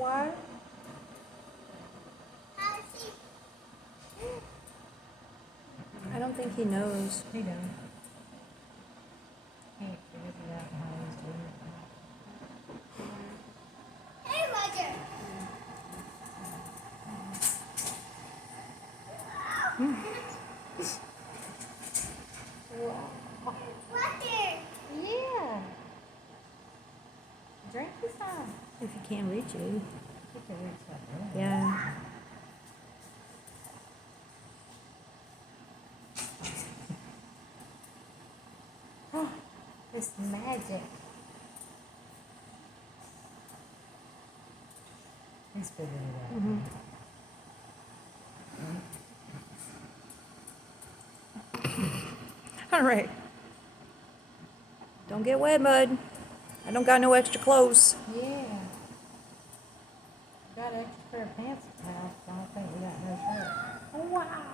what? I don't think he knows. He don't. Can't figure it out how he's doing it. Hey, Roger. Roger. Yeah. Drink this time. If he can't reach you. He can reach that room. Yeah. Oh, it's magic. He's figuring it out. Mm-hmm. All right. Don't get wet, bud. I don't got no extra clothes. Yeah. Got an extra pair of pants at the house. I don't think we got no shirt. Oh, wow.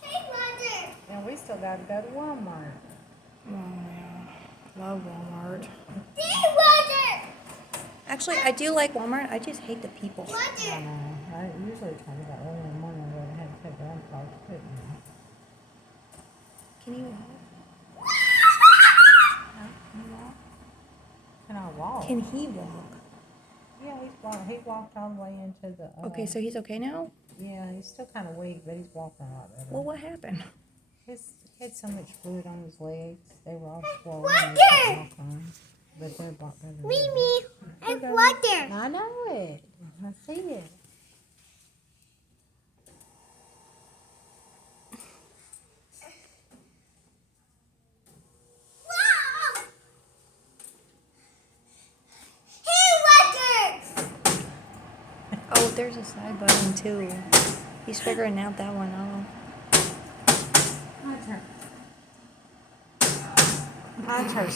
Hey, Roger. And we still got to go to Walmart. Oh, yeah. Love Walmart. Hey, Roger. Actually, I do like Walmart. I just hate the people. I Roger. know. I usually try to go early in the morning where I had to take one car to put me. Can you walk? Can I walk? Can he walk? Yeah, he walked all the way into the. Okay, so he's okay now? Yeah, he's still kind of weak, but he's walking a lot better. Well, what happened? He had so much fluid on his legs. They were all swollen. Water! He couldn't walk on 'em. But they're better. Mimi. Hey, Here Roger. I know it. I see it. Wow. Hey, Roger. Oh, there's a side button, too. He's figuring out that one out. My turn. My turn.